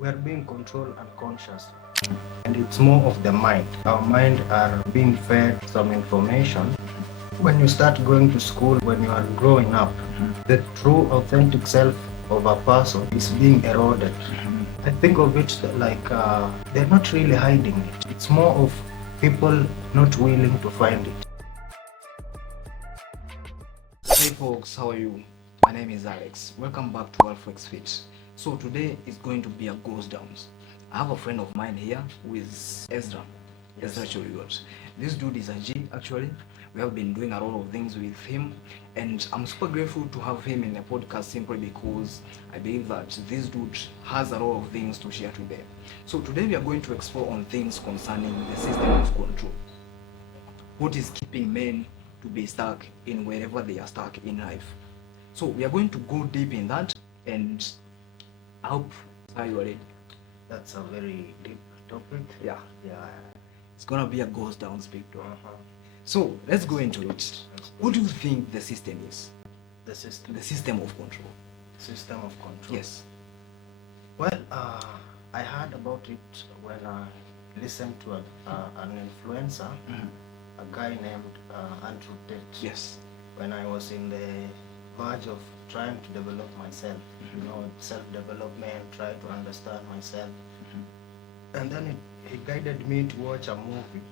We are being controlled unconsciously, and it's more of the mind. Our mind are being fed some information. When you start going to school, when you are growing up, the true authentic self of a person is being eroded. I think of it like they're not really hiding it. It's more of people not willing to find it. Hey folks, how are you? My name is Alex. Welcome back to Alflex Fit. So today is going to be a ghost downs. I have a friend of mine here who is Ezra. Yes. Ezra Chorigot. This dude is a G actually. We have been doing a lot of things with him, and I'm super grateful to have him in the podcast simply because I believe that this dude has a lot of things to share today. So today we are going to explore on things concerning the system of control. What is keeping men to be stuck in wherever they are stuck in life. So we are going to go deep in that, and I hope are you ready? That's a very deep topic. Yeah, Yeah. it's gonna be a ghost down speak though. Uh-huh. So let's go into it. Let's go. What do you think the system is? The system. The system of control. System of control. Yes. Well, I heard about it when I listened to an influencer, a guy named Andrew Tate. Yes. When I was in the verge of trying to develop myself, self-development, try to understand myself. And then he guided me to watch a movie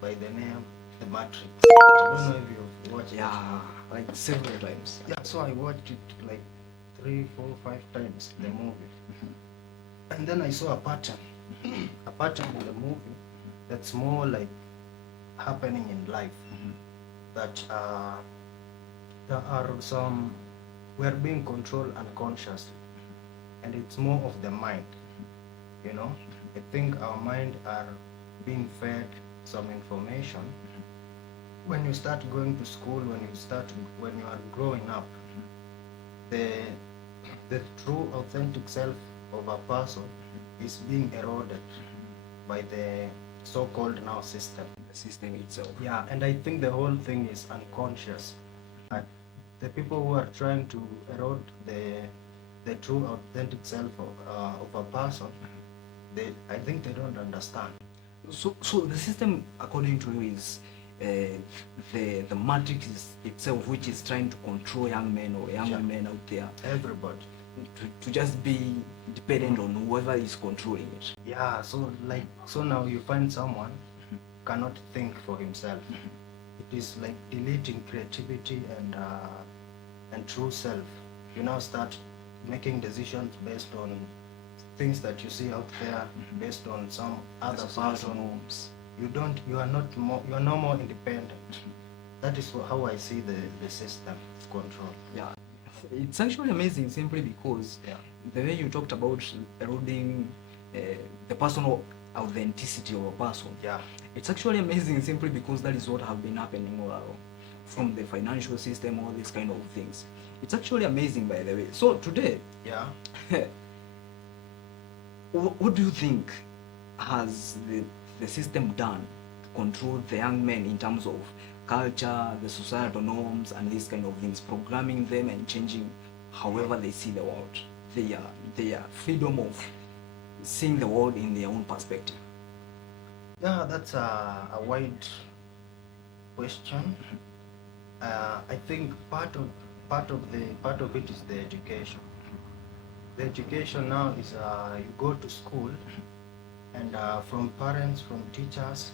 by the name The Matrix. I don't know if you've watched it. Yeah, like several times. Yeah, so I watched it like 3, 4, 5 times, the movie. And then I saw a pattern in the movie that's more like happening in life. That there are some, we're being controlled unconsciously, and it's more of the mind. I think our mind are being fed some information. When you start going to school, when you are growing up, the true authentic self of a person is being eroded by the so-called now system. The system itself. Yeah, and I think the whole thing is unconscious. The people who are trying to erode the true authentic self of a person, I think they don't understand. So the system, according to you, is the matrix itself, which is trying to control young men or young women out there. Everybody. To just be dependent on whoever is controlling it. Yeah, so now you find someone cannot think for himself. It is like deleting creativity and true self. You now start making decisions based on things that you see out there, based on some other person. norms. You are no more independent. That is how I see the system of control. Yeah, it's actually amazing simply because the way you talked about eroding the personal authenticity of a person. Yeah. It's actually amazing simply because that is what have been happening all along, from the financial system, all these kind of things. It's actually amazing, by the way. So today, Yeah. what do you think has the system done to control the young men in terms of culture, the societal norms, and these kind of things, programming them and changing however they see the world, their freedom of seeing the world in their own perspective? Yeah, that's a wide question. I think part of it is the education. The education now is you go to school, and from parents, from teachers,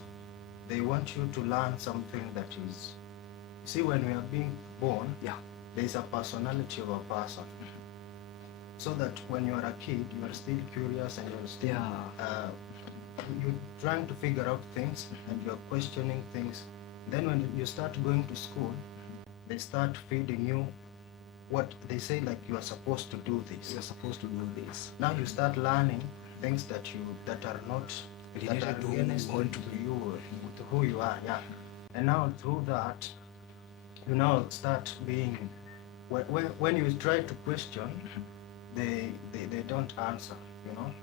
they want you to learn something that is. See, when we are being born, there is a personality of a person. So that when you are a kid, you are still curious and you're still you're trying to figure out things and you're questioning things. Then when you start going to school, they start feeding you what they say, like you are supposed to do this. You're supposed to do this. Now you start learning things that are not Related that are to who you against want to you, to who you are. Yeah. And now through that, you now start being. When you try to question, they don't answer.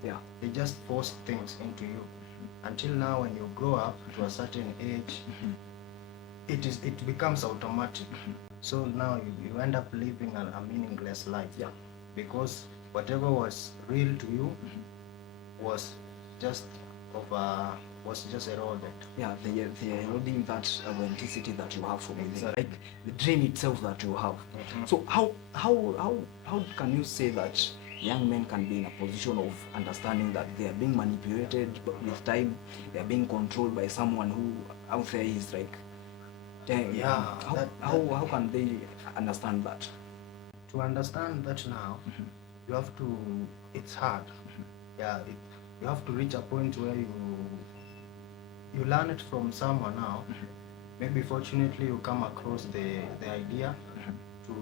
Yeah. They just force things into you. Until now, when you grow up to a certain age, it becomes automatic. So now you end up living a meaningless life. Yeah. Because whatever was real to you was just was just eroded. Yeah, they're holding that authenticity that you have from within, Exactly. like the dream itself that you have. So how can you say that young men can be in a position of understanding that they are being manipulated, but with time they are being controlled by someone who out there is like, dang, Yeah, how can they understand that? to understand that now, you have to. It's hard. Yeah, you have to reach a point where you learn it from someone now. Maybe fortunately you come across the idea to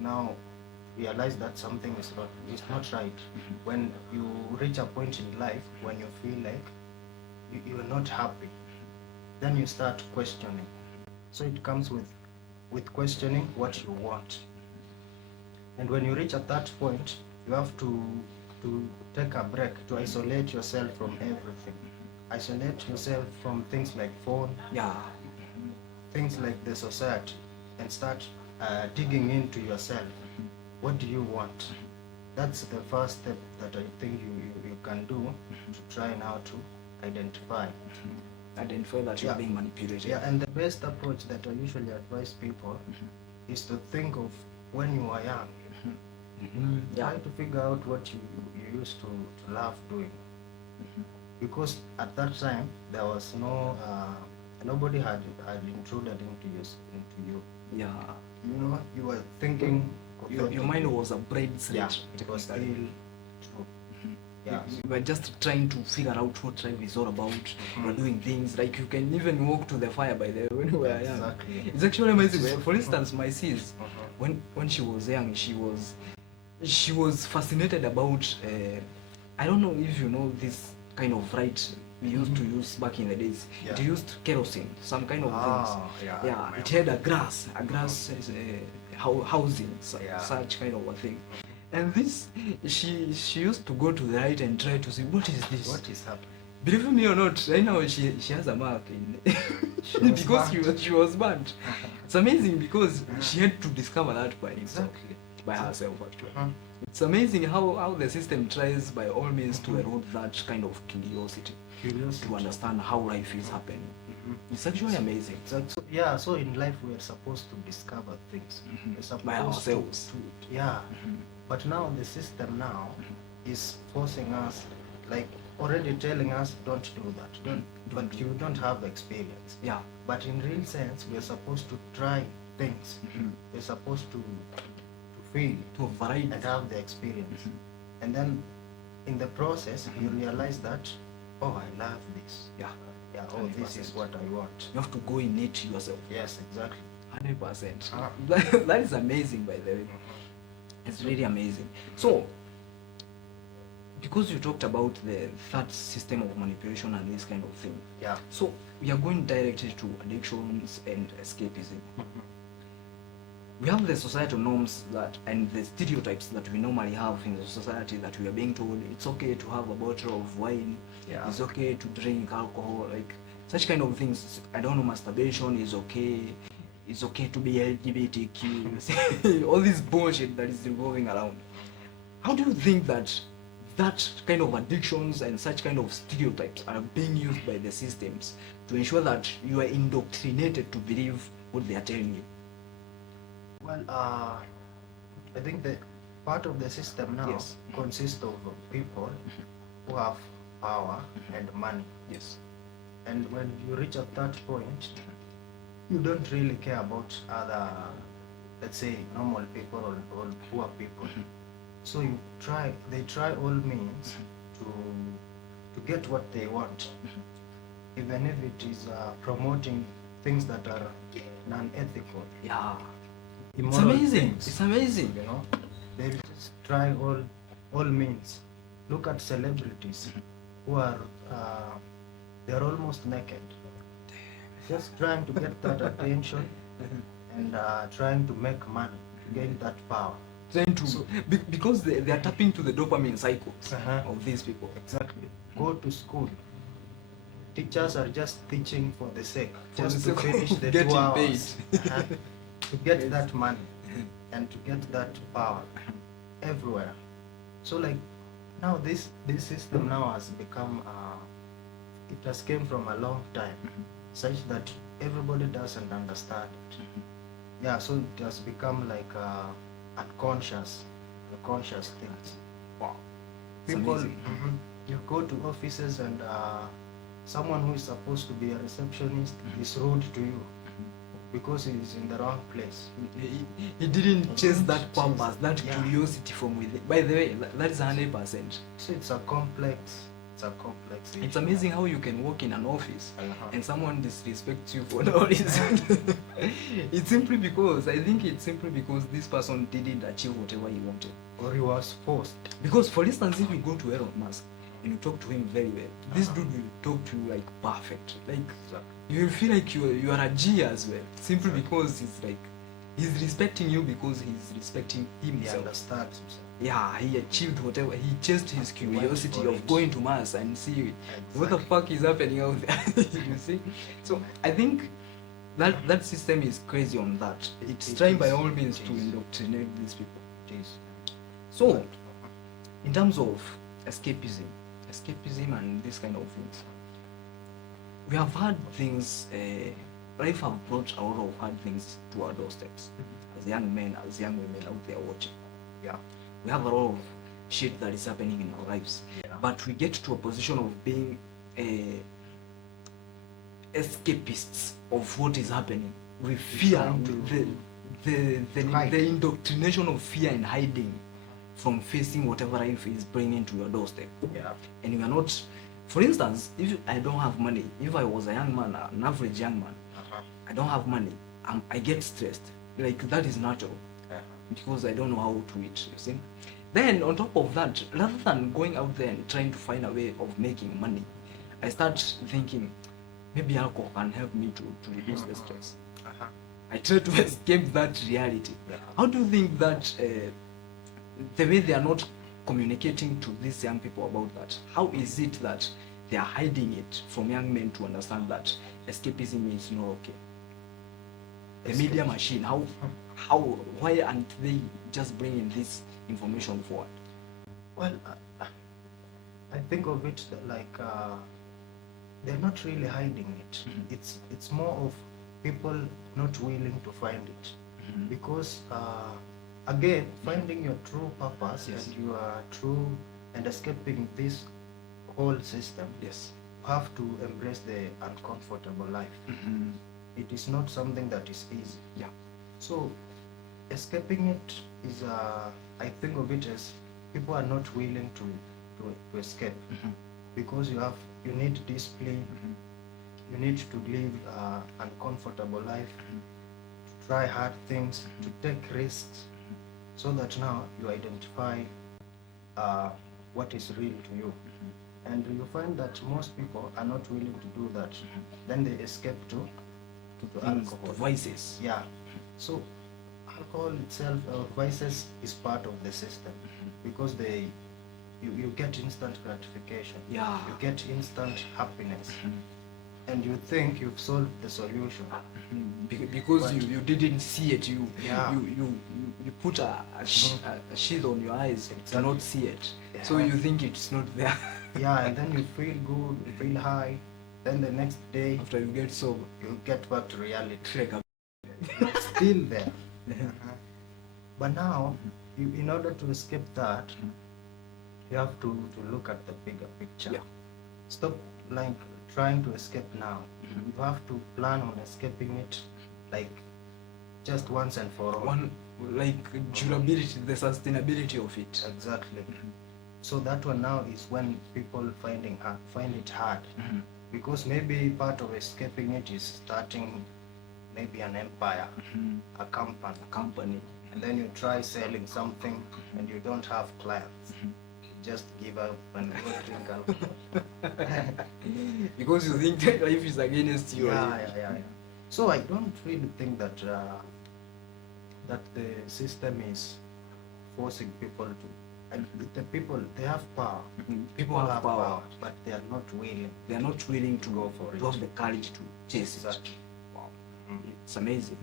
now realize that something is not right. When you reach a point in life when you feel like you're not happy, then you start questioning. So it comes with questioning what you want. And when you reach at that point, you have to take a break, to isolate yourself from everything. Isolate yourself from things like phone, Yeah. things like the society, and start digging into yourself. What do you want? That's the first step that I think you can do to try now to identify. Identify that you're Yeah. being manipulated. Yeah, and the best approach that I usually advise people is to think of when you are young. Yeah. Try to figure out what you used to love doing. Because at that time there was nobody had intruded into you. Yeah. You know, you were thinking of Your mind was a brain yeah, slate. it was still technically. true. Yeah. You were just trying to figure out what life is all about. You were doing things like you can even walk to the fire by the way when you were young. Exactly. It's actually amazing. For instance, my sis, Uh-huh. when she was young, she was fascinated about I don't know if you know this kind of light we used to use back in the days. Yeah. It used kerosene, some kind of Ah, things. yeah, I Yeah, it remember. had a grass housing, Yeah. such kind of a thing. And this, she used to go to the right and try to see what is this. What is happening? Believe me or not, right now she has a mark in She was because burnt. she was burnt. It's amazing because she had to discover that by herself, Exactly. by herself actually. Uh-huh. It's amazing how the system tries by all means to erode that kind of curiosity, Curiosity. to understand how life is happening. Mhm. It's actually amazing. Yeah, so in life we are supposed to discover things. We're supposed By ourselves. Yeah. But now the system now is forcing us, like already telling us don't do that. But you don't have experience. Yeah. But in real sense, we're supposed to try things. We're supposed to feel To variety. and have the experience. And then in the process, you realize that, oh, I love this. Yeah. Yeah, oh, this is 100%. what I want. You have to go in it yourself. Yes, exactly. 100%. Ah. That is amazing, by the way. It's really amazing. So, because you talked about the third system of manipulation and this kind of thing, Yeah. so we are going directly to addictions and escapism. We have the societal norms that and the stereotypes that we normally have in the society that we are being told it's okay to have a bottle of wine, Yeah. it's okay to drink alcohol, like such kind of things. I don't know, masturbation is okay, it's okay to be LGBTQ, all this bullshit that is revolving around. How do you think that that kind of addictions and such kind of stereotypes are being used by the systems to ensure that you are indoctrinated to believe what they are telling you? Well, I think the part of the system now Yes. consists of people who have power and money. Yes. And when you reach at that point, you don't really care about other, let's say, normal people or poor people. So they try all means to get what they want, even if it is promoting things that are non-ethical. Yeah. It's Immoral amazing. things. It's amazing. You know, they just try all means. Look at celebrities who are they're almost naked, just trying to get that attention and trying to make money, to gain that power. Trying to So- because they are tapping to the dopamine cycles Uh-huh. of these people. Exactly. Go to school. Teachers are just teaching for the sake, For just the to sake of finish the getting 2 hours, paid. to get that money and to get that power everywhere. So like Now this system now has become it has came from a long time, such that everybody doesn't understand it. Yeah, so it has become like unconscious things. Wow. It's People, amazing. you go to offices and someone who is supposed to be a receptionist is rude to you because he is in the wrong place. He didn't chase that Chase- purpose, that yeah. curiosity from within. By the way, that is 100%. So it's a complex issue. It's amazing how you can work in an office Uh-huh. and someone disrespects you for no reason. It's simply because, I think it's simply because this person didn't achieve whatever he wanted. Or he was forced. Because, for instance, if you go to Elon Musk and you talk to him very well, this dude will talk to you like perfect. Like, you will feel like you are a G as well. Simply because he's respecting you because he's respecting He himself. understands himself. Yeah, he achieved whatever. He chased his He went curiosity for of it. going to Mars and see what the Exactly. fuck is happening out there. You see? So I think that system is crazy on that. It's It trying by is. all means It to is. indoctrinate these people. It is. So, in terms of escapism and this kind of things, we have had things, life have brought a lot of hard things to our doorsteps. As young men, as young women out there watching. Yeah. We have a lot of shit that is happening in our lives. Yeah. But we get to a position of being escapists of what is happening. We fear trying to hide. the indoctrination of fear and hiding from facing whatever life is bringing to your doorstep. Yeah. And you are not, for instance, if I don't have money, if I was a young man, an average young man, Uh-huh. I don't have money, I get stressed. Like, that is natural Yeah. because I don't know how to eat, you see. Then on top of that, rather than going out there and trying to find a way of making money, I start thinking maybe alcohol can help me to reduce the stress. Uh-huh. I try to escape that reality. Yeah. How do you think that the way they are not communicating to these young people about that, how is it that they are hiding it from young men to understand that escapism is not okay? The media machine, why aren't they just bringing this information forward? Well, I think of it like they're not really hiding it. It's more of people not willing to find it, because again, finding your true purpose Yes. and your true and escaping this whole system, Yes. you have to embrace the uncomfortable life. It is not something that is easy. Yeah. So escaping it is I think of it as people are not willing to escape, because you need discipline, you need to live uncomfortable life, to try hard things, to take risks, so that now you identify what is real to you. And you find that most people are not willing to do that. Then they escape to alcohol. Vices. Yeah. So alcohol itself, vices, is part of the system, because you get instant gratification. Yeah. You get instant happiness, and you think you've solved the solution. Because But- you didn't see it, you Yeah. you put a sheath on your eyes to Exactly. not see it, so Yeah. you think it's not there. Yeah, and then you feel good, you feel high. Then the next day After you get sober, you get back to reality. like a It's still there. But now, in order to escape that, you have to look at the bigger picture. Yeah. Stop like trying to escape now. You have to plan on escaping it, like just once and for all. one, like, durability, the sustainability of it. Exactly. So that one now is when people find it hard, because maybe part of escaping it is starting maybe an empire, a company, and then you try selling something and you don't have clients. You just give up and go drink alcohol. Because you think that life is against you. Yeah. So I don't really think that that the system is forcing people to. And the people, they have power. People have power, but they are not willing. they are not willing to Go for it. to have the courage to chase it. Exactly. Wow, it's amazing.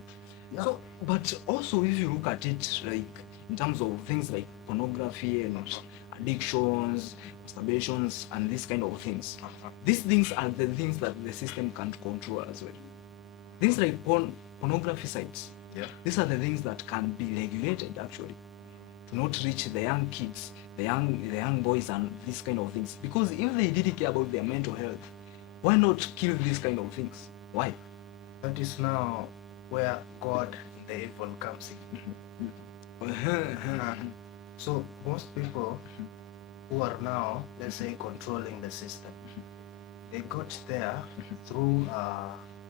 Yeah. So, but also if you look at it like in terms of things like pornography and addictions, masturbations, and these kind of things. Uh-huh. These things are the things that the system can't control as well. Things like pornography sites. Yeah. These are the things that can be regulated actually, to not reach the young kids, the young boys, and these kind of things. Because if they really care about their mental health, why not kill these kind of things? Why? That is now where God, the evil, comes in. So most people who are now, let's say, controlling the system, they got there through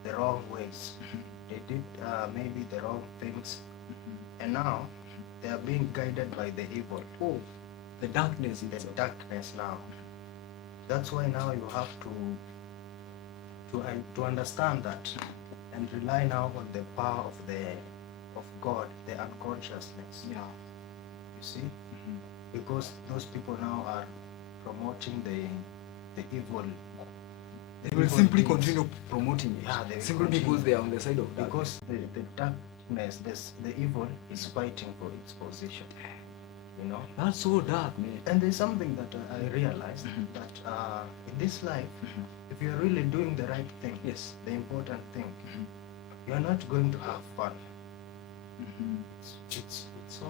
the wrong ways. They did maybe the wrong things, and now they are being guided by the evil. Oh, the darkness The itself. darkness now. That's why now you have to understand that and rely now on the power of God, the unconsciousness. Yeah. You see, because those people now are promoting the evil. The They will evil simply deeds. continue promoting it. Yeah, they will simply continue. because they are on the side of darkness. Because the darkness, the evil is fighting for its position. You know. That's so dark, man. And there's something that I realized that in this life, if you're really doing the right thing, Yes. the important thing, you're not going to have fun. It's so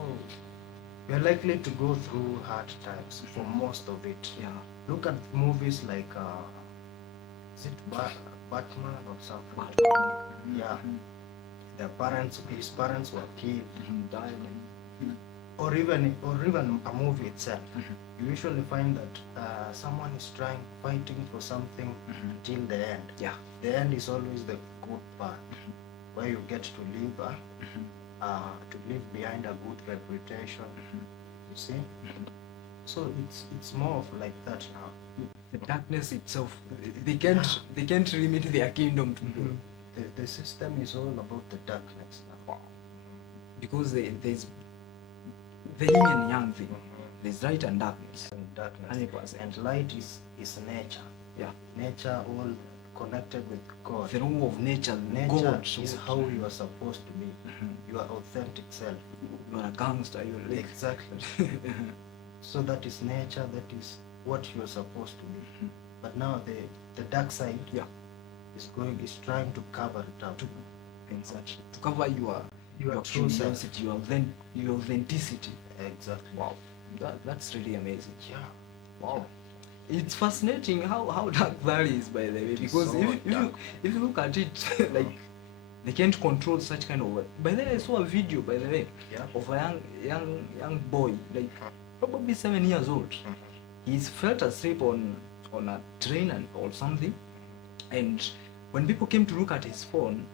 you're likely to go through hard times for most of it. Yeah. Look at movies like is it Batman or something? Batman. Yeah. His parents were killed. Diamond. Or even a movie itself, you usually find that someone is fighting for something till the end. Yeah. The end is always the good part, where you get to live behind a good reputation. You see, so it's more of like that now. The darkness itself, they can't limit their kingdom to do. The system is all about the darkness now. Because there's the yin and yang thing. There's light and darkness. And darkness 100%. and light is nature. Yeah. Nature all connected with God. The law of nature, Nature God. is how you are supposed to be. Your authentic self. You are a gangster, you're like. Exactly. So that is nature, that is what you're supposed to be. But now the dark side Yeah. is trying to cover it up. Exactly. To cover your true self. curiosity, your authenticity. Exactly. Wow. That's really amazing. Yeah. Wow. It's fascinating how dark that is, by the way, It is because so dark. if you look at it, like, they can't control such kind of. By the way, I saw a video, by the way, Yeah. of a young boy, like probably 7 years old. He felt asleep on a train or something, and when people came to look at his phone,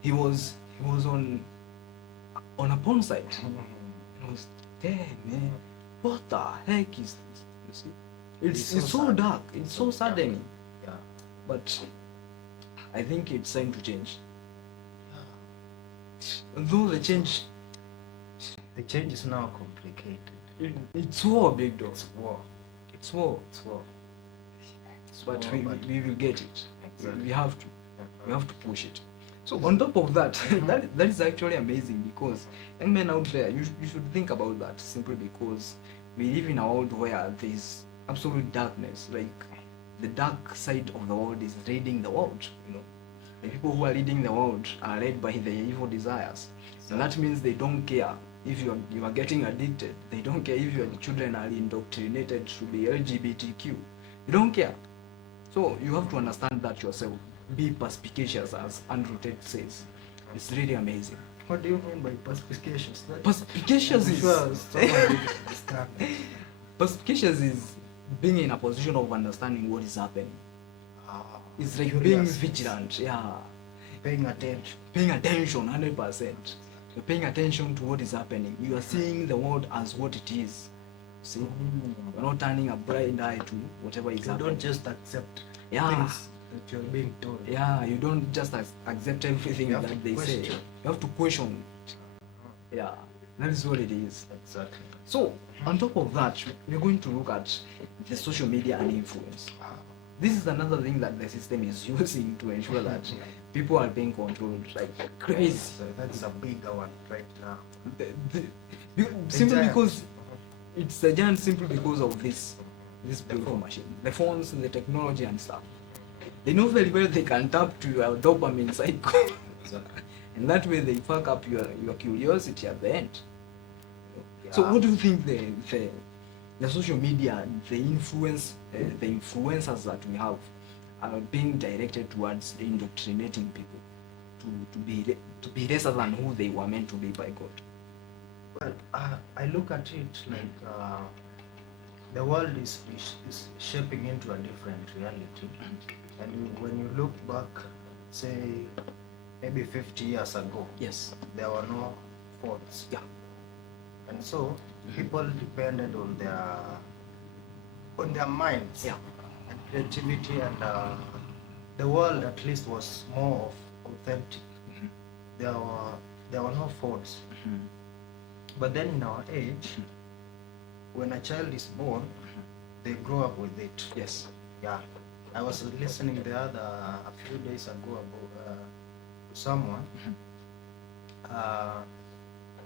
he was on a porn site. I was, damn, man, what the heck is this? You see, it's so sad. dark. It's so saddening. Yeah. But I think it's time to change. Though the change, The change is now complicated. it's war, big dog. It's war. It's war. It's war. It's But war, we will get it. Exactly. We have to. We have to push it. So on top of that, that is actually amazing, because young men out there, you should think about that, simply because we live in a world where there is absolute darkness. Like, the dark side of the world is leading the world. You know, the people who are leading the world are led by their evil desires. And that means they don't care if you are getting addicted. They don't care if your children are indoctrinated to be LGBTQ. You don't care. So you have to understand that yourself. Be perspicacious, as Andrew Tate says. It's really amazing. What do you mean by perspicacious? Perspicacious I'm is sure someone didn't understand. perspicacious is being in a position of understanding what is happening. Ah, It's like curious. being vigilant. Yeah, Paying attention. paying attention 100%. You're paying attention to what is happening. You are seeing the world as what it is. See, you're not turning a blind eye to whatever is You happening. don't just accept Yeah. things that you're being told. Yeah, you don't just accept everything You have that to they say. question. You have to question it. Yeah, that is what it is. Exactly. So, on top of that, we're going to look at the social media and influence. This is another thing that the system is using to ensure that people are being controlled like crazy. So that's a bigger one right now. Simply giant. because It's a giant simply because of this The beautiful phone. machine, the phones, the technology and stuff. They know very well they can tap to your dopamine cycle, Exactly. and that way they fuck up your curiosity at the end. So Yeah. what do you think the social media, the influence, the influencers that we have are being directed towards indoctrinating people to be lesser than who they were meant to be by God? Well, I look at it like the world is shaping into a different reality. And when you look back, say, maybe 50 years ago, Yes. there were no phones. Yeah. And so people depended on their minds Yeah. and creativity, and the world at least was more of authentic. Mhm. There were there were no phones. Mhm. But then in our age, when a child is born, they grow up with it. Yes. Yeah. I was listening a few days ago about to someone Mhm. uh,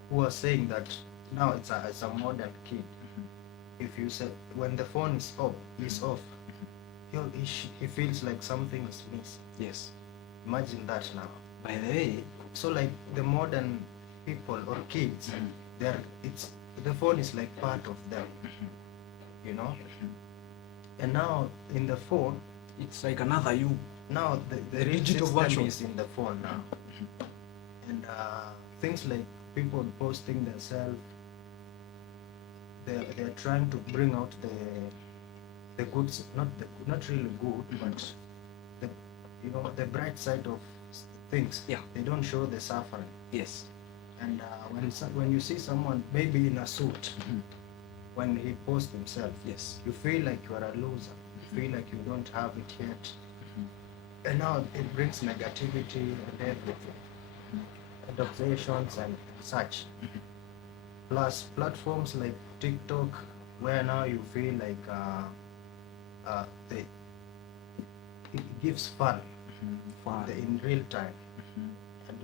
who was saying that now it's a modern kid. If you say when the phone is off, he feels like something is missing. Yes. Imagine that now. By the way, So like the modern people or kids, Mhm. it's the phone is like part of them, you know. And now in the phone, it's like another you. now The the real digital system version. is in the phone now, and things like people posting themselves, they're trying to bring out the goods, not really good, but the the bright side of things. Yeah. They don't show the suffering. Yes. And when you see someone maybe in a suit, Mhm. when he posts himself, Yes. you feel like you are a loser. You feel like you don't have it yet. And now it brings negativity and everything, and obsessions and such. Plus platforms like TikTok, where now you feel like it gives fun Fun. in real time, and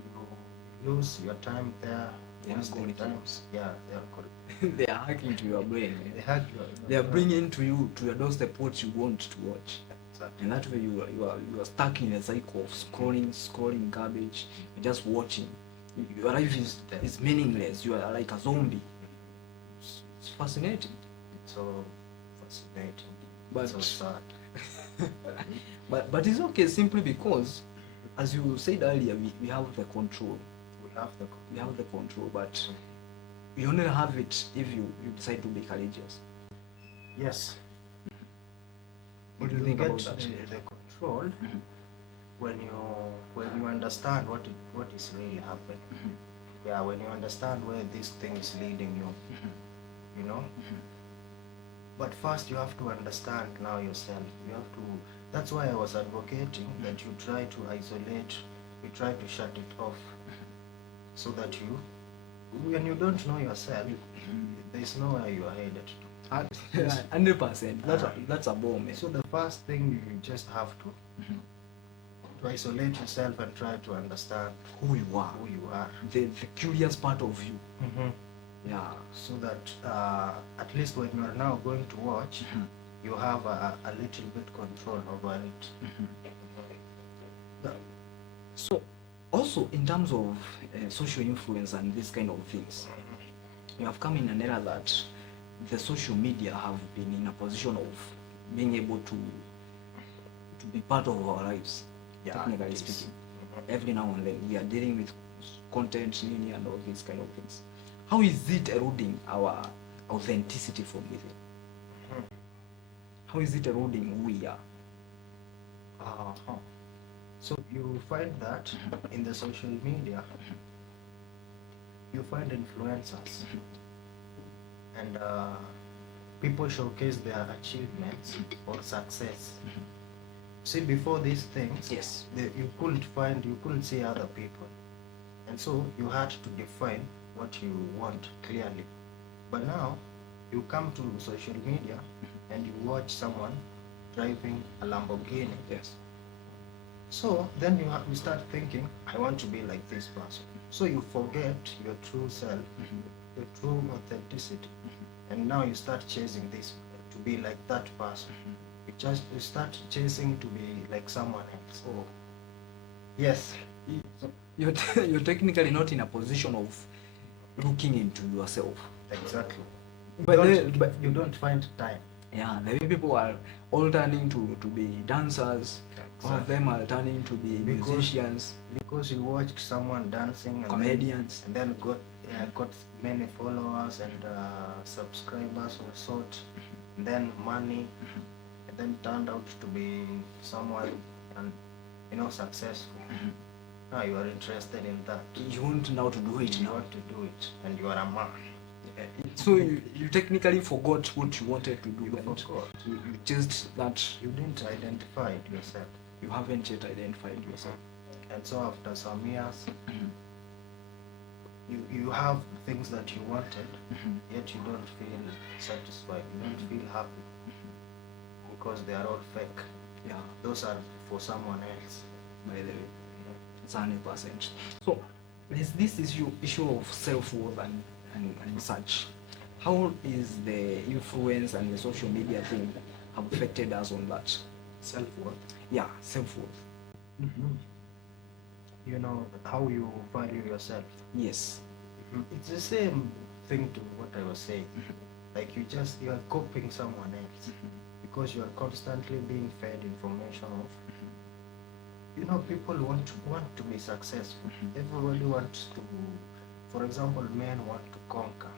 you lose your time there. The wasting time. algorithms. Yeah, the algorithm. They are hacking to your brain. They hack They are brain. bringing to your doorstep what you want to watch, Exactly. and that way you are stuck in a cycle of scrolling garbage, and just watching. Your life is meaningless. You are like a zombie. It's fascinating, So fascinating. but So sad. but it's okay simply because, as you said earlier, we have the control. We have the control, but you only have it if you decide to be courageous. Yes. What do you You think get about that? the control when you understand what is really happening. Yeah, when you understand where this thing is leading you, you know. But first you have to understand now yourself. You have to. That's why I was advocating that you try to isolate, you try to shut it off, so that when you don't know yourself, there's nowhere you are headed to. 100%. That's a bomb. So the first thing you just have to isolate yourself and try to understand Who you are. who you are. The curious part of you. Yeah. So that at least when you are now going to watch, you have a little bit control over it. So, also in terms of social influence and these kind of things, you have come in an era that the social media have been in a position of being able to be part of our lives, Yeah, technically it is. speaking. Every now and then we are dealing with content, linear, and all these kind of things. How is it eroding our authenticity from within? How is it eroding who we are? Uh-huh. So you find that in the social media, you find influencers, and people showcase their achievements or success. See, before these things, Yes. you couldn't see other people, and so you had to define what you want clearly. But now, you come to social media and you watch someone driving a Lamborghini. Yes. So then you start thinking, I want to be like this person. So you forget your true self, your true authenticity, and now you start chasing this to be like that person. You start chasing to be like someone else. Oh, Yes. so you're technically not in a position of looking into yourself. Exactly. But You don't find time. yeah, the way people are all turning to be dancers. All of them are turning to be musicians, Because you watched someone dancing and comedians. then got many followers and subscribers or sort, and then money, and then turned out to be someone and successful. Now you are interested in that. You want now to do it You now. want to do it, and you are a man. So you technically forgot what you wanted to do. You and forgot. You just that You didn't identify it yourself. you haven't yet identified yourself. And so after some years, you have things that you wanted, yet you don't feel satisfied. You don't feel happy because they are all fake. Yeah, Those are for someone else. by the way, it's 100%. So there's this issue of self-worth and such. How is the influence and the social media thing have affected us on that? Self-worth. Yeah, self-worth. You know how you value yourself. Yes. It's the same thing to what I was saying. Like you are copying someone else because you are constantly being fed information of. People want to be successful. Everybody wants to. For example, men want to conquer.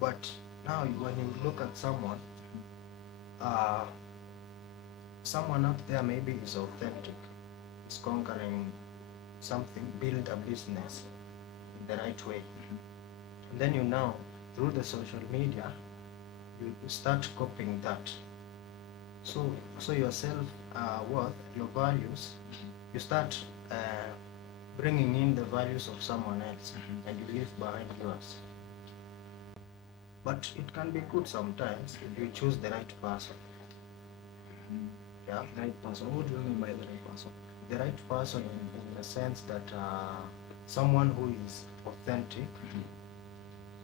But now when you look at someone, someone up there maybe is authentic, is conquering something, build a business in the right way. And then now, through the social media, you start copying that. So your self-worth, your values, you start bringing in the values of someone else, and you leave behind yours. But it can be good sometimes if you choose the right person. Yeah. Right person. What do you mean by the right person? The right person in the sense that someone who is authentic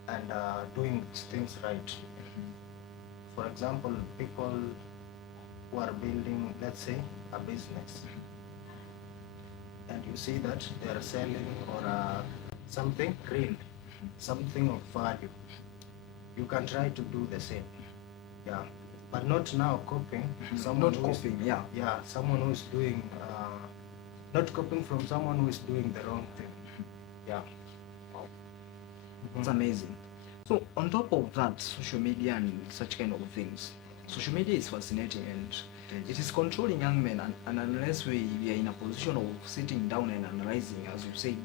and doing things right. For example, people who are building, let's say, a business, and you see that they are selling or something real, something of value. You can try to do the same. Yeah. But not now copying someone Not who is- copying, yeah. Yeah, someone who is doing, not copying from someone who is doing the wrong thing. Yeah. It's amazing. So on top of that, social media and such kind of things, social media is fascinating and it is controlling young men, and unless we are in a position of sitting down and analyzing, as you said,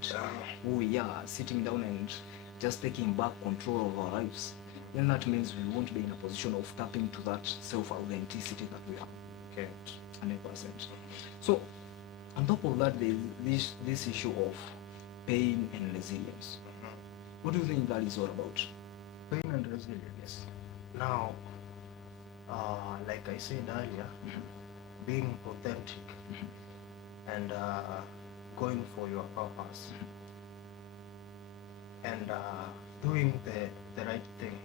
who we are, sitting down and just taking back control of our lives, then that means we won't be in a position of tapping to that self-authenticity that we have. Okay. 100%. So on top of that, there's this issue of pain and resilience. What do you think that is all about? Pain and resilience. Now, like I said earlier, being authentic and going for your purpose and doing the right thing,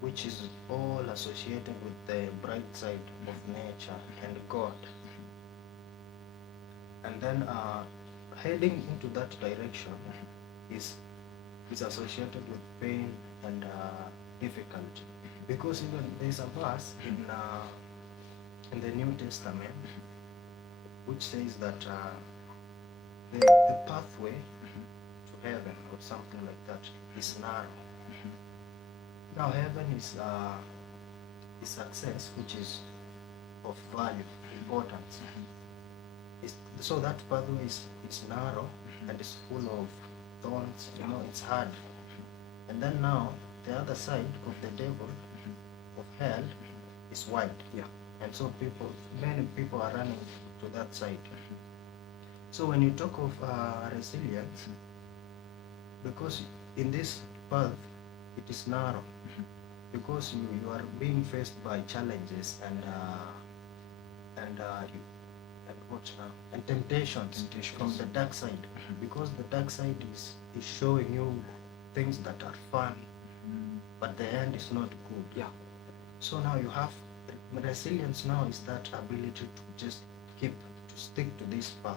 which is all associated with the bright side of nature and God. And then heading into that direction is associated with pain and difficulty. Because even there's a verse in the New Testament which says that the pathway to heaven or something like that is narrow. Now heaven is success, which is of value, importance. So that pathway is narrow and is full of thorns, it's hard. And then now the other side of the devil, of hell, is wide. Yeah. And so many people are running to that side. So when you talk of resilience, because in this path it is narrow, because you are being faced by challenges and what now? And temptations from the dark side, because the dark side is showing you things that are fun, but the end is not good. Yeah. So now you have resilience. Now is that ability to just to stick to this path,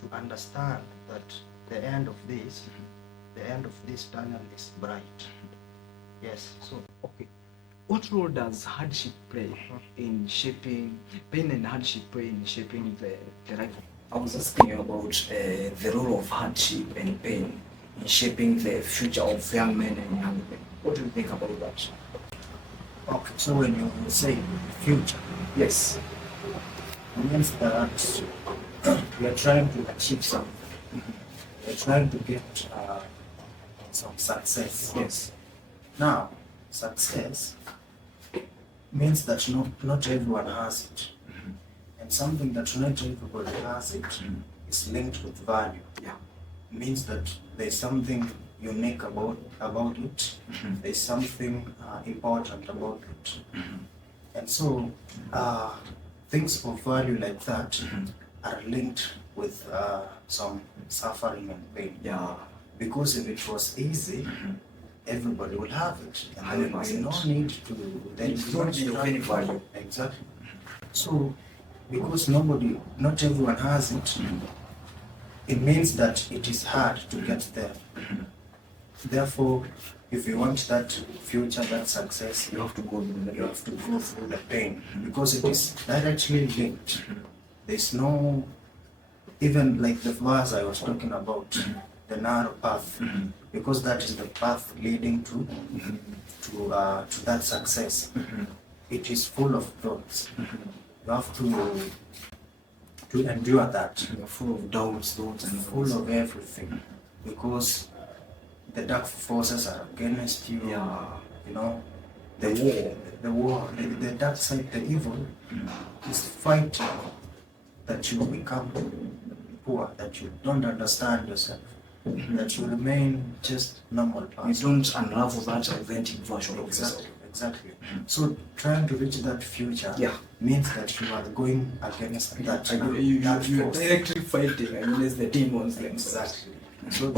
to understand that the end of this tunnel is bright. Yes. So Okay. What role does hardship play in shaping, pain and hardship play in shaping the life? I was asking you about the role of hardship and pain in shaping the future of young men and young women. What do you think about that? okay. So when you say future, Yes. it means that we are trying to achieve something. We are trying to get some success. Yes. Now, success means that not everyone has it. And something that not everybody has it is linked with value. Yeah. Means that there's something unique about it. There's something important about it. And so things of value like that are linked with some suffering and pain. Yeah. Because if it was easy, everybody will have it. And there will be no 100%. need to. There It's is not no be of struggle. any value. Exactly. So, because not everyone has it, it means that it is hard to get there. Therefore, if you want that future, that success, You have to go through you have to go through the pain because it is directly linked. There's no, even like the verse I was talking about, the narrow path, because that is the path leading to that success. It is full of thoughts. You have to endure that. You're full of doubts, thoughts, and Full of everything, because the dark forces are against you. Yeah. You know, The war. the dark side, the evil, is fighting that you become poor, that you don't understand yourself, that you remain just normal You person. don't unravel that authentic version of yourself. Exactly. So trying to reach that future Yeah. means that you are going against that, that You're force. directly fighting against the demons themselves. Exactly. So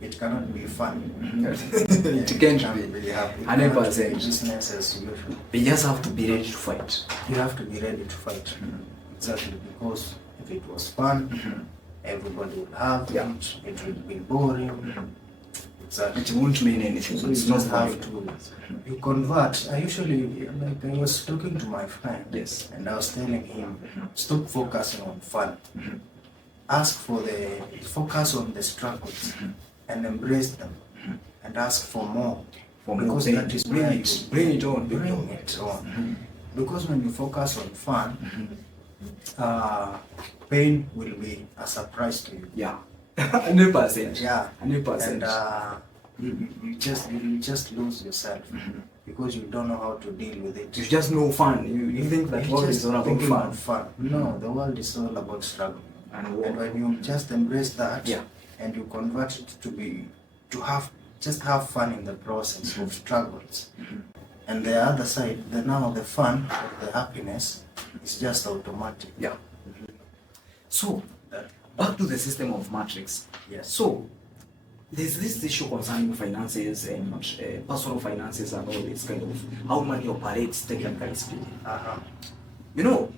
it cannot be fun. It can't be. You have 100%. business as usual. You just have to be ready to fight. You have to be ready to fight. Exactly, because if it was fun, everybody would have Yeah. it. It would be boring. Exactly. It won't mean anything. So you It's not just have valid. to, you convert. I usually, like I was talking to my friend, Yes. and I was telling him, stop focusing on fun. Focus on the struggles and embrace them, and ask for more. For more Because pain. that is Bring where it. you Bring it on. Bring it on. Because when you focus on fun, pain will be a surprise to you. Yeah. 100%. Yeah. 100%. And you just lose yourself because you don't know how to deal with it. You just know fun. You think that world is all about fun. No, the world is all about struggle. And war. And when you just embrace that, Yeah. and you convert it to have fun in the process of struggles. And the other side, the fun or the happiness is just automatic. Yeah. So, back to the system of matrix. Yes. So, there's this issue concerning finances and personal finances and all this kind of how money operates, technically speaking. You know,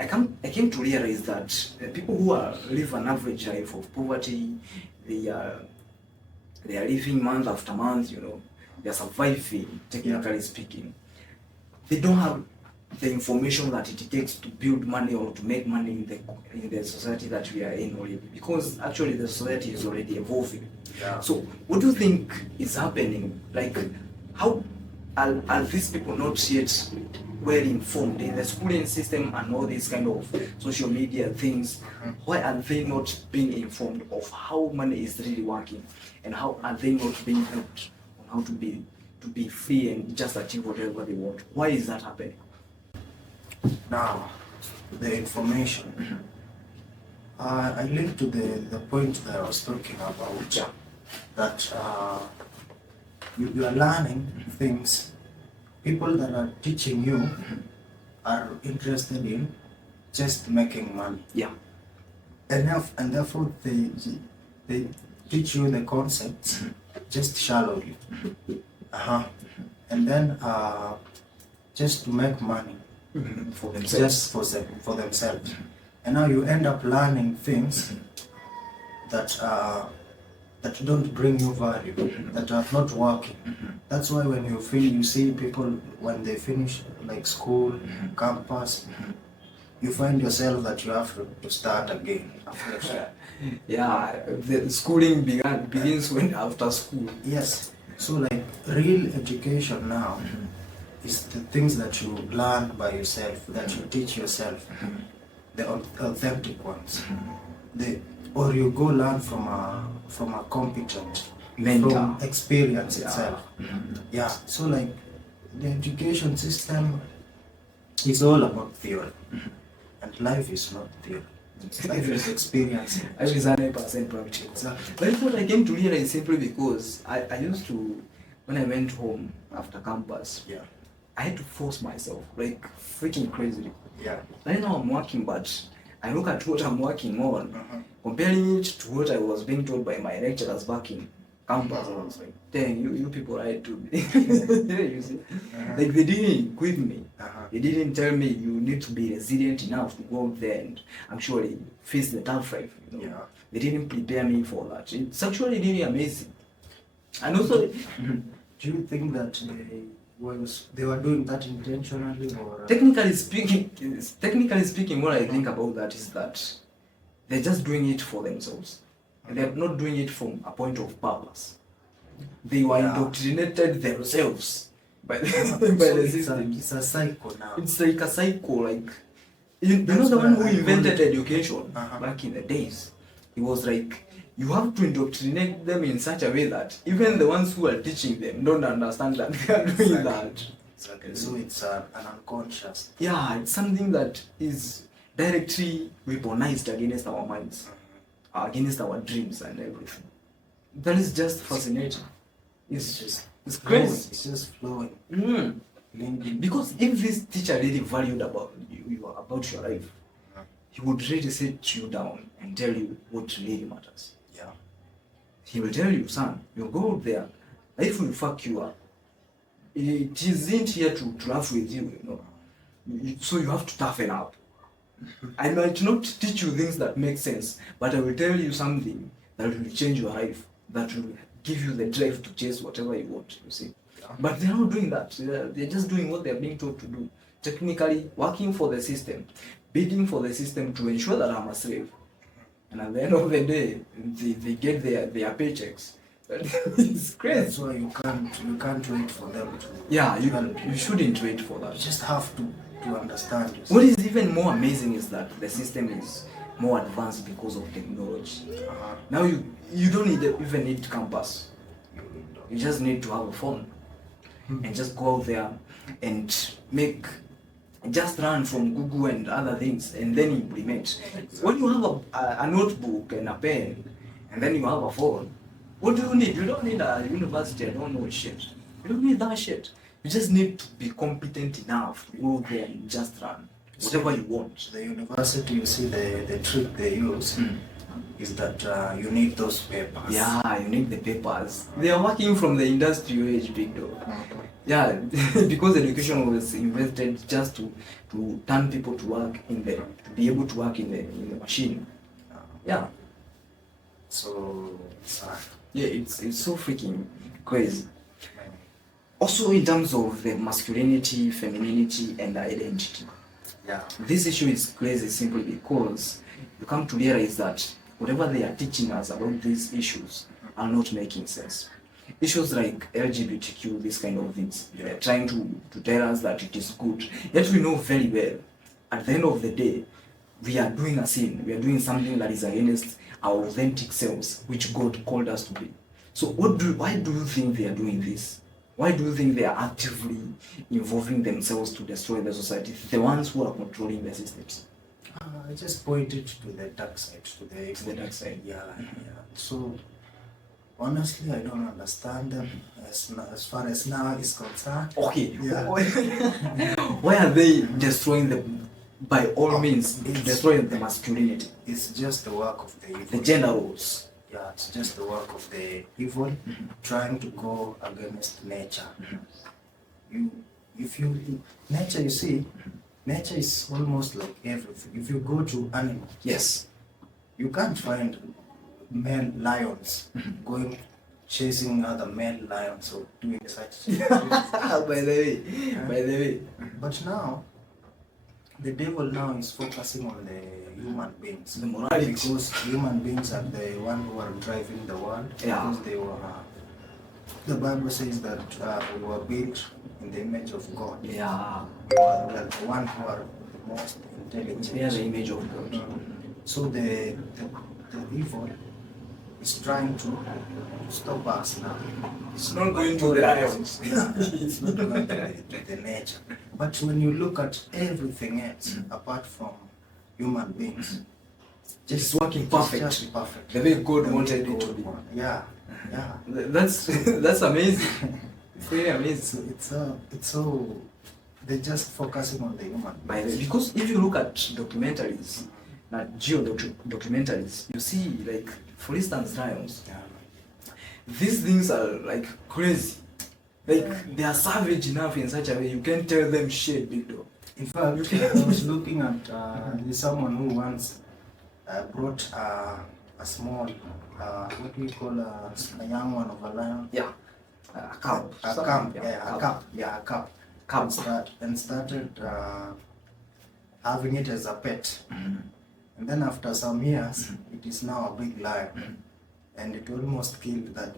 I came to realize that people who live an average life of poverty, they are living month after month. You know, they are surviving, technically speaking. They don't have the information that it takes to build money or to make money in the society that we are in already, because actually the society is already evolving. Yeah. So what do you think is happening? Like, how are these people not yet well informed in the schooling system and all these kind of social media things? Why are they not being informed of how money is really working, and how are they not being helped on how to be free and just achieve whatever they want? Why is that happening? Now, the information. I link to the point that I was talking about. Yeah. That you are learning things. People that are teaching you are interested in just making money. Yeah. And therefore they teach you the concepts just shallowly. And then just to make money For themselves. just for themselves. And now you end up learning things that that don't bring you value, that are not working. That's why when you see people when they finish like school, campus, you find yourself that you have to start again afresh. Yeah, the schooling begins when after school. Yes. So like real education now is the things that you learn by yourself, that you teach yourself, the authentic ones. Or you go learn from a competent Mentor. from experience itself. Yeah. So like the education system is all about theory, and life is not theory. Life is experience. I was 100% practical. Exactly. But it's what I came to realize simply because I used to, when I went home after campus, Yeah. I had to force myself, like freaking crazy. Yeah. Right now I'm working, but I look at what I'm working on, comparing it to what I was being told by my lecturers back in campus. I was like, dang, you people lied to me. You see? Like they didn't equip me. They didn't tell me you need to be resilient enough to go out there and actually face the tough life. You know? Yeah. They didn't prepare me for that. It's actually really amazing. And also, Do you think that they were doing that intentionally or? technically speaking, what I think about that is that they're just doing it for themselves. They're not doing it from a point of purpose. They were indoctrinated themselves by the, by the system. It's a cycle now. It's like a cycle. Like you know, the one who invented education back in the days. He was like, you have to indoctrinate them in such a way that even the ones who are teaching them don't understand that they are doing that. Exactly. So it's an unconscious. Yeah, it's something that is directly weaponized against our minds, against our dreams and everything. That is just fascinating. It's crazy. It's just flowing. Because if this teacher really valued about about your life, he would really sit you down and tell you what really matters. Yeah. He will tell you, son, you go out there, life will fuck you up. It isn't here to laugh with you, you know. So you have to toughen up. I might not teach you things that make sense, but I will tell you something that will change your life, that will give you the drive to chase whatever you want, you see. But they're not doing that. They're just doing what they're being told to do. Technically, working for the system, bidding for the system to ensure that I'm a slave. And at the end of the day, they get their paychecks. It's crazy. That's why you can't wait for them to. Yeah, you shouldn't wait for that. You just have to understand yourself. What is even more amazing is that the system is more advanced because of technology. Now you don't even need campus. You just need to have a phone and just go out there and just run from Google and other things and then implement. When you have a notebook and a pen and then you have a phone, what do you need? You don't need a university. I don't know shit. You don't need that shit. You just need to be competent enough to go there and just run whatever you want. The university, you see, the trick they use is that you need those papers. Yeah, you need the papers. They are working from the industrial age, big dog. Yeah, because education was invented just to turn people to work to be able to work in the machine. Yeah. So yeah, it's so freaking crazy. Also, in terms of the masculinity, femininity, and identity. Yeah. This issue is crazy simply because you come to realize that whatever they are teaching us about these issues are not making sense. Issues like LGBTQ, these kind of things, they're trying to tell us that it is good. Yet we know very well, at the end of the day, we are doing a sin. We are doing something that is against our authentic selves, which God called us to be. So why do you think they are doing this? Why do you think they are actively involving themselves to destroy the society? The ones who are controlling the systems. I just pointed to the dark side, to the dark side. Yeah. So honestly, I don't understand them as far as now is concerned. Okay. Yeah. Why are they destroying them? By all means, to destroy the masculinity. It's just the work of the evil. The gender roles. Yeah, it's just the work of the evil trying to go against nature. You, if you, nature, you see, nature is almost like everything. If you go to animals, Yes. you can't find male lions going chasing other male lions or doing such. By the way. But now, the devil now is focusing on the human beings. The morality. Because human beings are the one who are driving the world. Yeah. Because they were. The Bible says that we were built in the image of God. Yeah. We are the one who are the most intelligent. We are the image of God. So the evil is trying to stop us now. It's not going to the lions. Yeah, it's not going to the nature. But when you look at everything else apart from human beings, It's working perfect. It's just perfect. The way God The way wanted it God to be. Yeah, yeah. That's amazing. It's really amazing. It's so they're just focusing on the human By beings. the, because if you look at documentaries, documentaries, you see, like, for instance, lions. Yeah. These things are like crazy. Like, they are savage enough in such a way you can't tell them shit, big dog. In fact, I was looking at there's someone who once brought a small, what do you call a young one of a lion? Yeah. A cub. A cub, yeah, a cub, yeah, a cub. Cub. And started having it as a pet. And then after some years, it is now a big lion. And it almost killed that.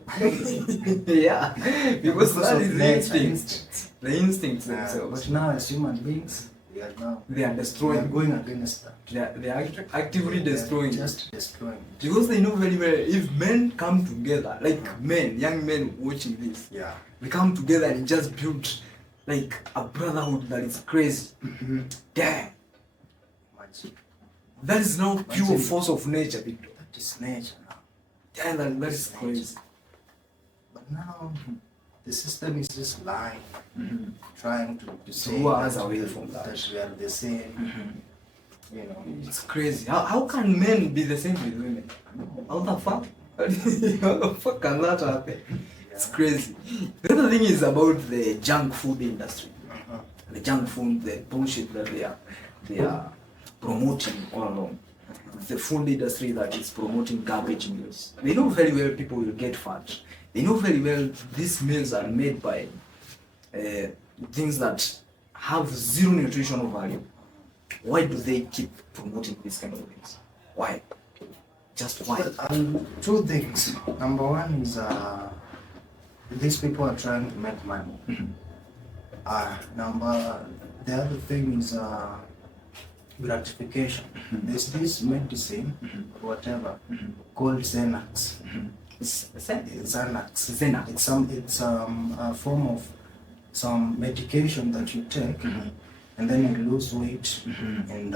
Yeah. Because that of is the nature, instinct. The instincts But themselves. now as human beings, they are They are we are destroying. going against that. They are actively destroying. Just destroying it. Because they know very well if men come together, like men, young men watching this, Yeah. we come together and just build like a brotherhood that is crazy. Damn. Imagine. That is now pure Imagine. force of nature, Victor. That is nature now. Damn, that is crazy. But now the system is just lying, trying to say lure us that, away from that. that we are the same. You know, It's crazy. How can men be the same with women? How the fuck? How the fuck can that happen? It's crazy. The other thing is about the junk food industry. The junk food, the bullshit that they are promoting all along. The food industry that is promoting garbage meals. They know very well people will get fat. They know very well these meals are made by things that have zero nutritional value. Why do they keep promoting these kind of things? Why? Just why? two things. Number one is these people are trying to make money. The other thing is gratification. There's this medicine, whatever, called Xanax. Xanax. It's a form of some medication that you take, and then you lose weight in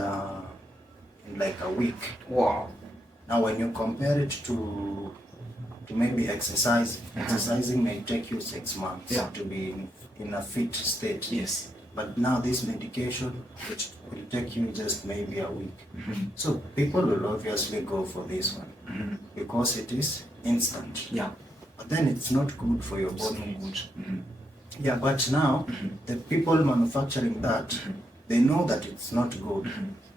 like a week. Wow. Now, when you compare it to maybe exercising may take you 6 months to be in a fit state. Yes. But now this medication, which will take you just maybe a week. So people will obviously go for this one because it is instant. Yeah. But then it's not good for your body. Good. Yeah, but now the people manufacturing that, they know that it's not good,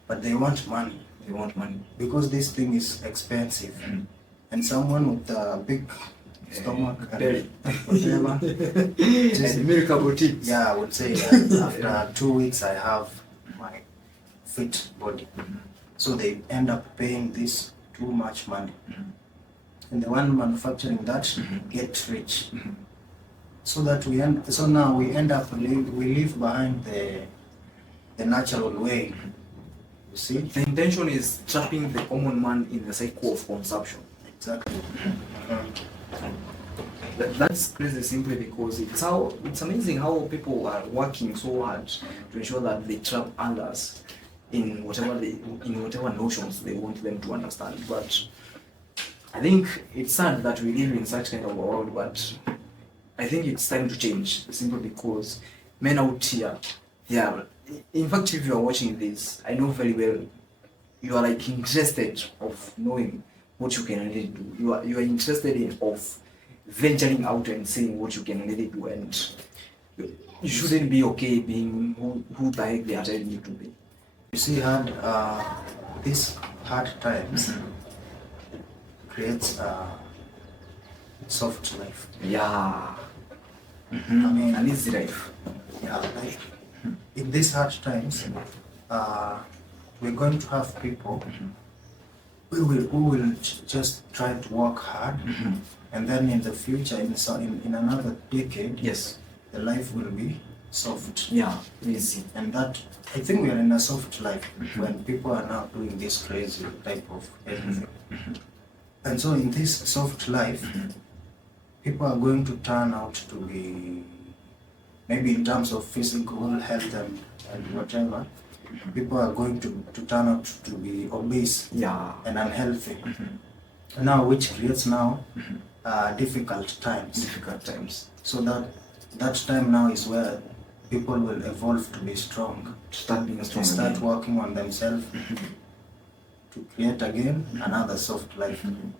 but they want money. They want money. Because this thing is expensive. And someone with a big stomach Belly. whatever. And miracle boutiques. Yeah, I would say that after 2 weeks I have my fit body. So they end up paying this too much money. And the one manufacturing that get rich. So that now we end up we leave behind the natural way. You see? The intention is trapping the common man in the cycle of consumption. Exactly. That's crazy simply because it's amazing how people are working so hard to ensure that they trap others in whatever notions they want them to understand. But I think it's sad that we live in such kind of a world, but I think it's time to change simply because men out here, in fact, if you are watching this, I know very well you are like interested of knowing what you can really do. You are interested in venturing out and seeing what you can really do, and you shouldn't be okay being who the heck they are telling you to be. You see, these hard times creates a soft life. Yeah. I mean, an easy life. Yeah, like in these hard times, we're going to have people who will just try to work hard, and then in the future, in another decade, Yes, the life will be soft. yeah, easy. And that, I think we are in a soft life when people are now doing this crazy type of everything. And so in this soft life, people are going to turn out to be, maybe in terms of physical health and whatever, people are going to turn out to be obese, Yeah, and unhealthy. Now, which creates now difficult times. difficult times. So that time now is where people will evolve to be strong, Start being strong. to start again. working on themselves, to create again another soft life. And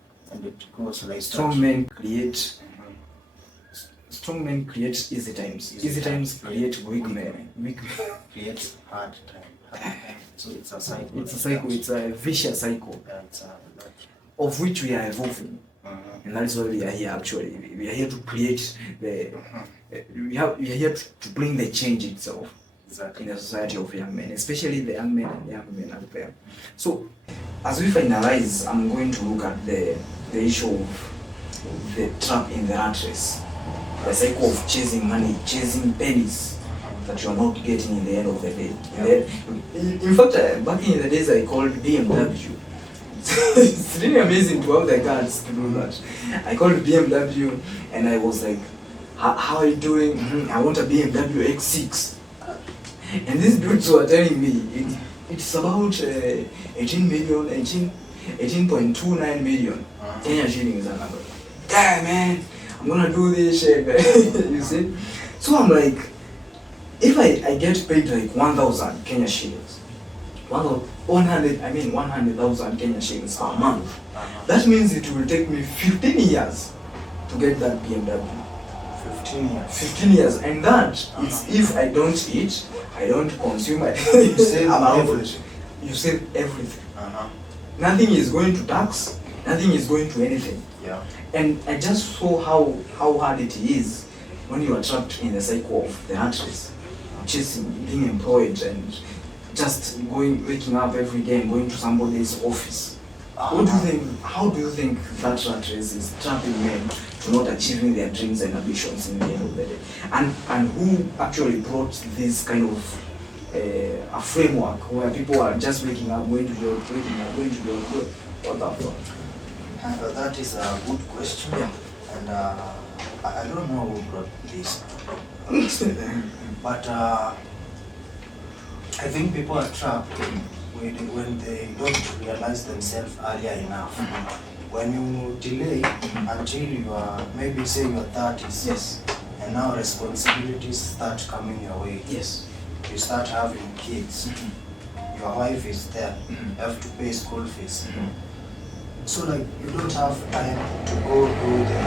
it goes like Strong men create. Strong men create easy times. Easy times create weak men. Weak men creates hard time. So it's a cycle. It's a cycle. It's a vicious cycle That's of which we are evolving, and that's why we are here. Actually, we are here to create the. We are here to bring the change itself exactly. in the society of young men, especially the young men and young women out there. So, as we finalize, I'm going to look at the issue of the trap in the rat race, the cycle of chasing money, chasing pennies that you are not getting in the end of the day. In fact, back in the days, I called BMW. It's really amazing to have the guts to do that. I called BMW and I was like, how are you doing? I want a BMW X6. And these dudes were telling me it's about 18.29 million Kenya shillings. And I'm like, yeah, man, I'm gonna do this shit. You see? So I'm like, if I get paid like 1,000 Kenya shillings, 100,000 Kenya shillings per month, that means it will take me 15 years to get that BMW. 15 years. 15 years, and that is if I don't eat, I don't consume, You save everything. You save everything. Nothing is going to tax, nothing is going to anything. Yeah. And I just saw how hard it is when you are trapped in the cycle of the rat race, chasing, being employed, and just waking up every day and going to somebody's office. What do you think? How do you think that rat race is trapping men to not achieving their dreams and ambitions in the end of the day? And who actually brought this kind of a framework where people are just waking up, going to job, waking up, going to job? What the fuck? That is a good question. Yeah. And I don't know who brought this, but I think people are trapped when they don't realize themselves earlier enough. When you delay until you are, maybe say you are 30s, Yes. and now responsibilities start coming your way. Yes. You start having kids. Your wife is there. You have to pay school fees. So like you don't have time to go do the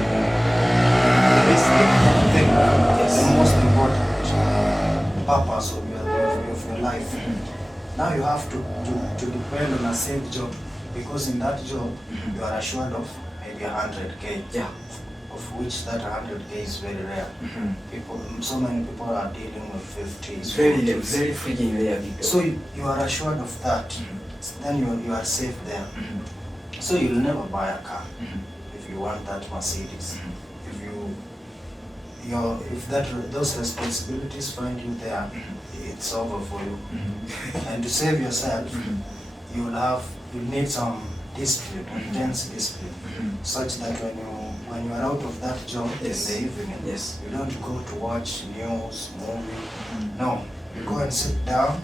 basic thing, the most important purpose of your life. Now you have to depend on a safe job, because in that job you are assured of maybe 100K. Yeah. Of which that 100K is very rare. So many people are dealing with 50s. It's very freaking rare. So you are assured of that. Then you are safe there. So you'll never buy a car if you want that Mercedes. If those responsibilities find you there, it's over for you. And to save yourself, you'll need some discipline, intense discipline, such that when you are out of that job in the evening, you don't go to watch news, movie. No, you go and sit down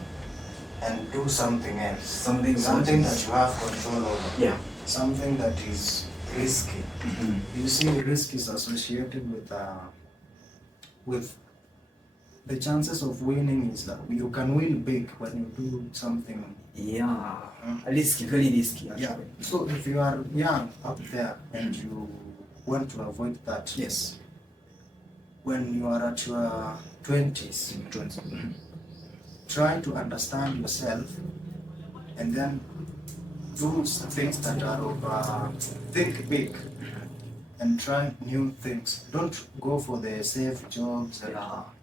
and do something else. Something that you have control over. Yeah. Something that is risky. You see, risk is associated with the chances of winning is that you can win big when you do something. Yeah, risky, very risky actually. Yeah. So if you are young up there and you want to avoid that, Yes. when you are at your 20s, try to understand yourself and then do things that are think big and try new things. Don't go for the safe jobs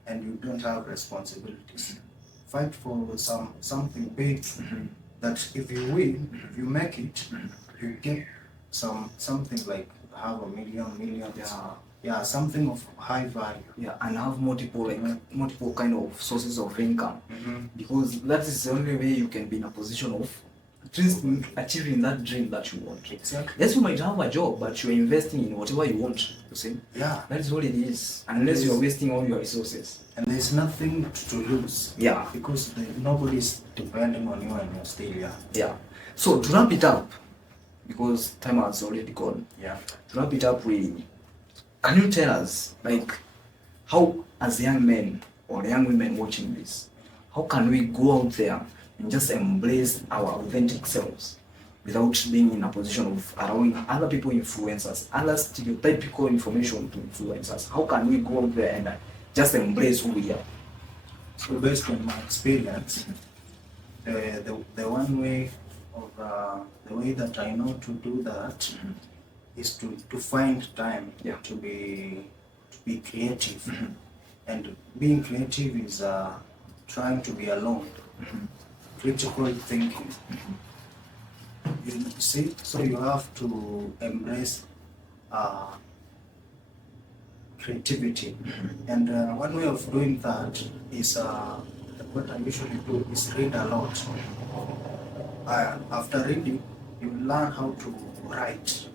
and you don't have responsibilities. Fight for something big that if you win, if you make it, you get something like have a millions. Yeah, something of high value. Yeah, and have multiple multiple kind of sources of income, because that is the only way you can be in a position of at least achieving that dream that you want. Exactly. Yes, you might have a job, but you're investing in whatever you want. You see? Yeah. That is what it is. Unless you're wasting all your resources. And there's nothing to lose. Yeah. Because nobody's depending on you and you're still young. Yeah. So to wrap it up, because time has already gone. Yeah. To wrap it up, can you tell us, like, how as young men or young women watching this, how can we go out there and just embrace our authentic selves without being in a position of allowing other people influence us, other stereotypical information to influence us? How can we go out there and just embrace who we are? So based on my experience, the one way of the way that I know to do that is to find time to be creative. And being creative is trying to be alone. Critical thinking. You see, so you have to embrace creativity. And one way of doing that is what I usually do is read a lot. After reading, you learn how to write.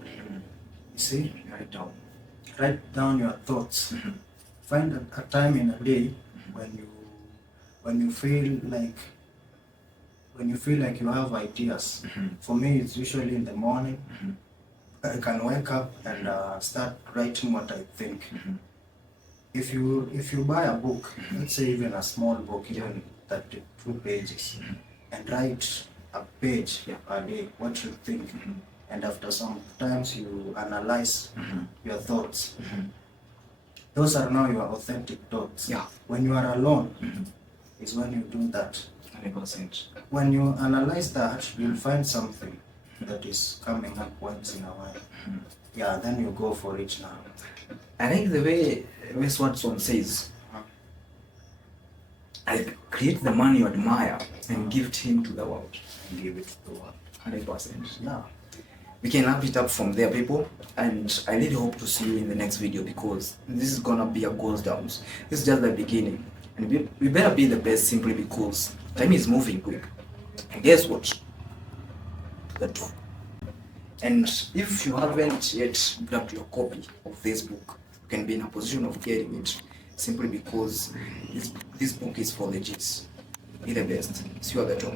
You see, write down your thoughts. Find a time in a day when you feel like you have ideas. For me, it's usually in the morning. I can wake up and start writing what I think. If you buy a book, let's say even a small book, even 32 pages, and write a page a day, what you think, and after some times you analyze your thoughts. Those are now your authentic thoughts. Yeah. When you are alone, is when you do that. 100%. When you analyze that, you'll find something that is coming up once in a while. Yeah, then you go for it now. I like the way Miss Watson says, like, create the man you admire and give it him to the world. And give it to the world. 100%. Yeah. We can wrap it up from there, people, and I really hope to see you in the next video, because this is gonna be a goes downs. This is just the beginning, and we better be the best, simply because time is moving quick. And guess what? The two. And if you haven't yet grabbed your copy of this book, you can be in a position of getting it, simply because this book is for the G's. Be the best. See you at the top.